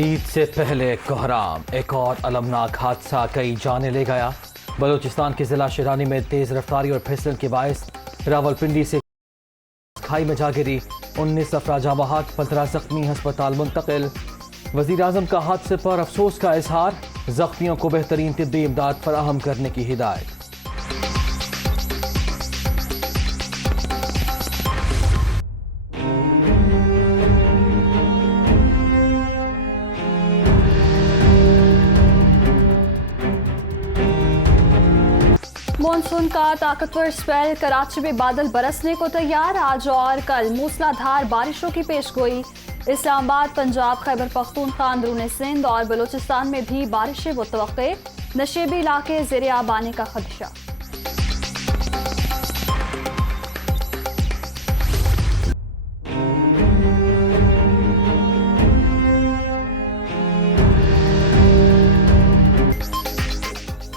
ईद से पहले कोहराम, एक और अलमनाक हादसा कई जाने ले गया। बलूचिस्तान के जिला शिरानी में तेज रफ्तारी और फिसलन के बायस रावलपिंडी से खाई में जा गिरी। 19 अफराद जाँ बहक, 15 जख्मी, अस्पताल मुंतकिल। वजीर आजम का हादसे पर अफसोस का इजहार, जख्मियों को बेहतरीन तिब्बी इमदाद फराहम करने की हिदायत। मॉनसून का ताकतवर स्पेल, कराची में बादल बरसने को तैयार। आज और कल मूसलाधार बारिशों की पेशगोई। इस्लामाबाद, पंजाब, खैबर पख्तूनख्वा, अंदरूनी सिंध और बलूचिस्तान में भी बारिशें मुतवक्के। नशेबी इलाके ज़ेरे आब आने का खदशा।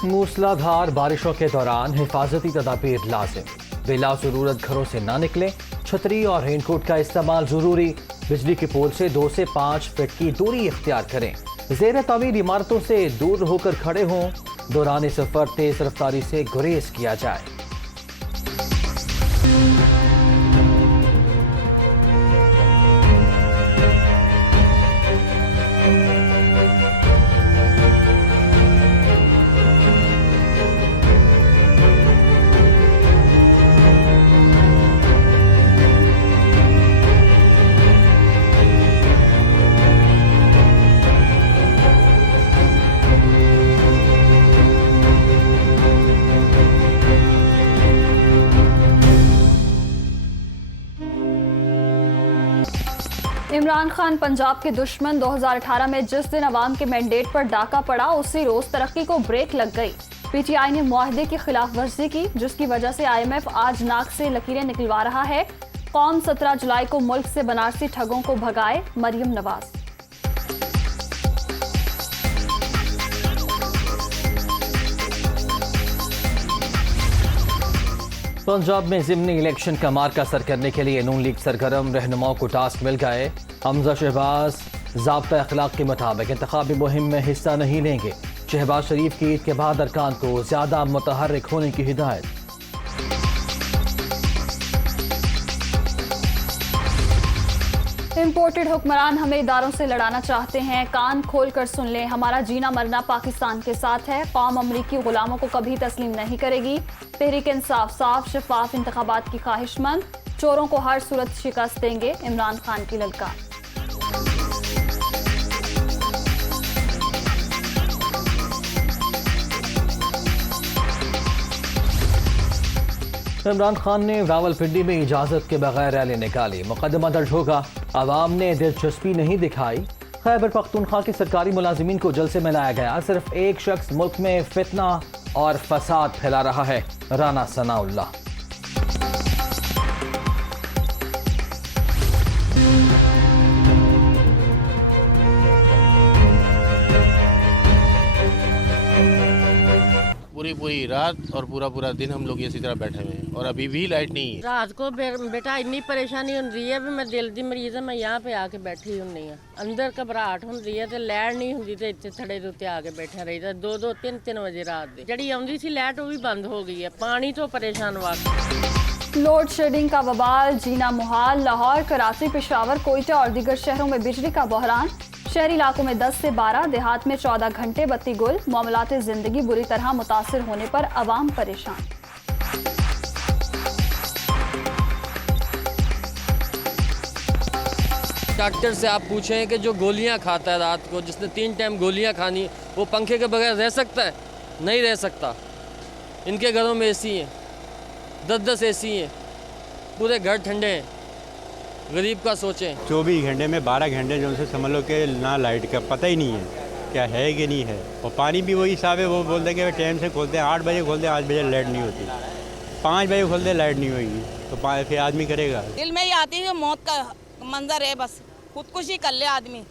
मूसलाधार बारिशों के दौरान हिफाजती तदाबीर लाजिम। बिला जरूरत घरों से ना निकलें। छतरी और रेनकोट का इस्तेमाल जरूरी। बिजली के पोल से 2 से 5 फीट की दूरी इख्तियार करें। ज़ेर तमीर इमारतों से दूर होकर खड़े हों। दौरान सफर तेज रफ्तारी से गुरेज किया जाए। इमरान खान पंजाब के दुश्मन। 2018 में जिस दिन अवाम के मैंडेट पर डाका पड़ा, उसी रोज तरक्की को ब्रेक लग गई। पीटीआई ने मुआहदे की खिलाफ वर्जी की, जिसकी वजह से IMF आज नाक से लकीरें निकलवा रहा है। कौम 17 जुलाई को मुल्क से बनारसी ठगों को भगाए, मरियम नवाज। पंजाब में ज़िमनी इलेक्शन का मार्का सर करने के लिए नून लीग सरगर्म रहनुमाओं को टास्क मिल गए। हमजा शहबाज ज़ाब्ता अखलाक के मुताबिक इंतखाबी मुहिम में हिस्सा नहीं लेंगे। शहबाज शरीफ की ईद के बाद अरकान को ज़्यादा मुतहर्रिक होने की हिदायत। इम्पोर्टेड हुक्मरान हमें इदारों से लड़ाना चाहते हैं, कान खोल कर सुन लें। हमारा जीना मरना पाकिस्तान के साथ है। कौम अमरीकी गुलामों को कभी तस्लीम नहीं करेगी। तहरीक इंसाफ साफ शफाफ इंतखाबात की ख्वाहिशमंद। चोरों को हर सूरत शिकस्त देंगे, इमरान खान की ललकार। इमरान खान ने रावलपिंडी में इजाजत के बगैर रैली निकाली। मुकदमा दर्ज होगा। आवाम ने दिलचस्पी नहीं दिखाई। खैबर पख्तूनख्वा के सरकारी मुलाजिमीन को जलसे में लाया गया। सिर्फ एक शख्स मुल्क में फितना और फसाद फैला रहा है, राना सनाउल्लाह। पूरी रात और पूरा दिन हम लोग इसी तरह बैठे हुए हैं और अभी भी लाइट नहीं है। रात को बेटा इन्नी परेशानी हो रही है। मैं दिल दी मरीज है, मैं यहाँ पे आके बैठी हुई है। अंदर घबराहट हो रही है तो लाइट नहीं होंगी तो इतने थड़े के उत्ते आके बैठा रही था। 2-2, 3-3 बजे रात की जड़ी आउंदी सी लाइट वो भी बंद हो गई है। पानी तो परेशान वाकई। लोड शेडिंग का बवाल, जीना मुहाल। लाहौर, कराची, पेशावर, कोयटा और दीगर शहरों में बिजली का बहरान। शहरी इलाकों में 10 से 12, देहात में 14 घंटे बत्ती गुल। मामलाते जिंदगी बुरी तरह मुतासिर होने पर अवाम परेशान। डॉक्टर से आप पूछें कि जो गोलियां खाता है रात को, जिसने 3 टाइम गोलियां खानी, वो पंखे के बगैर रह सकता है? नहीं रह सकता। इनके घरों में AC हैं, 10-10 AC हैं, पूरे घर ठंडे हैं। गरीब का सोचें। 24 घंटे में 12 घंटे जो उनसे समझ लो कि ना लाइट का पता ही नहीं है क्या है कि नहीं है। और पानी भी वही हिसाब है, वो बोलते हैं कि टाइम से खोलते हैं, 8 बजे खोलते हैं, 8 बजे लाइट नहीं होती, 5 बजे खोलते हैं, लाइट नहीं होगी तो फिर आदमी करेगा। दिल में ही आती है मौत का मंजर है, बस खुदकुशी कर ले आदमी।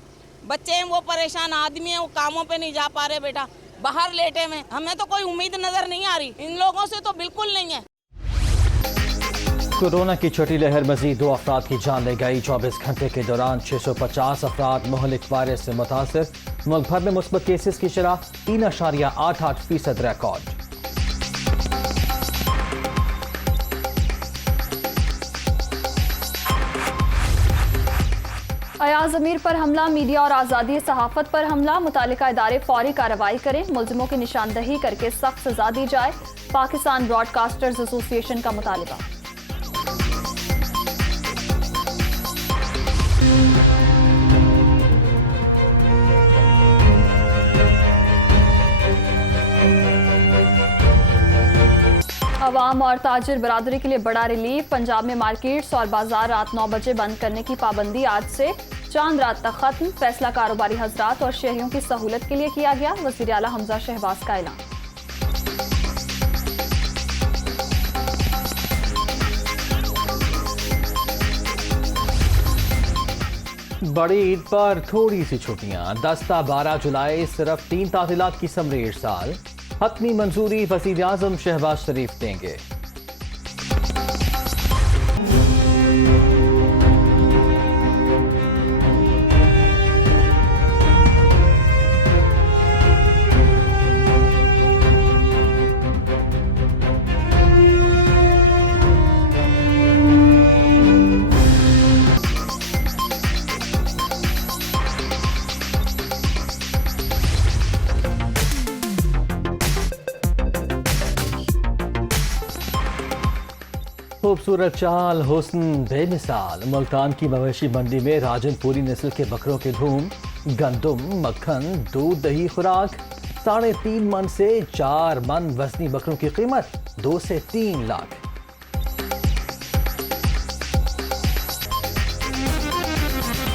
बच्चे हैं वो परेशान, आदमी है वो कामों पे नहीं जा पा रहे बेटा, बाहर लेटे में। हमें तो कोई उम्मीद नजर नहीं आ रही, इन लोगों से तो बिल्कुल नहीं है। कोरोना की छोटी लहर मजीद 2 अफराद की जान ले गई। 24 घंटे के दौरान 650 अफराद मुहलिक वायरस से मुतासर। मुल्क भर में मुस्बत केसेस की शरह 3.88% रिकॉर्ड। अयाज अमीर पर हमला, मीडिया और आज़ादी सहाफत पर हमला। मुतालिका इदारे फौरी कार्रवाई करें, मुल्जिमों की निशानदही करके सख्त सजा दी जाए। पाकिस्तान ब्रॉडकास्टर्स एसोसिएशन का मुतालबा। अवाम और ताजिर बरादरी के लिए बड़ा रिलीफ। पंजाब में मार्केट्स और बाजार रात 9 बजे बंद करने की पाबंदी आज से चांद रात तक खत्म। फैसला कारोबारी हजरात और शहरियों की सहूलत के लिए किया गया। वज़ीर आला हमजा शहबाज का ऐलान। बड़ी ईद पर थोड़ी सी छुट्टियां। 10-12 जुलाई सिर्फ 3 तातीलात की समरी इरसाल। हतमी मंजूरी वज़ीर आज़म शहबाज शरीफ देंगे। खूबसूरत चाल, हुस्न बेमिसाल। मुल्तान की मवेशी मंडी में राजनपुरी नस्ल के बकरों की धूम। गंदुम, मक्खन, दूध, दही खुराक। 3.5 मन से 4 मन वजनी बकरों की कीमत 2 से 3 लाख।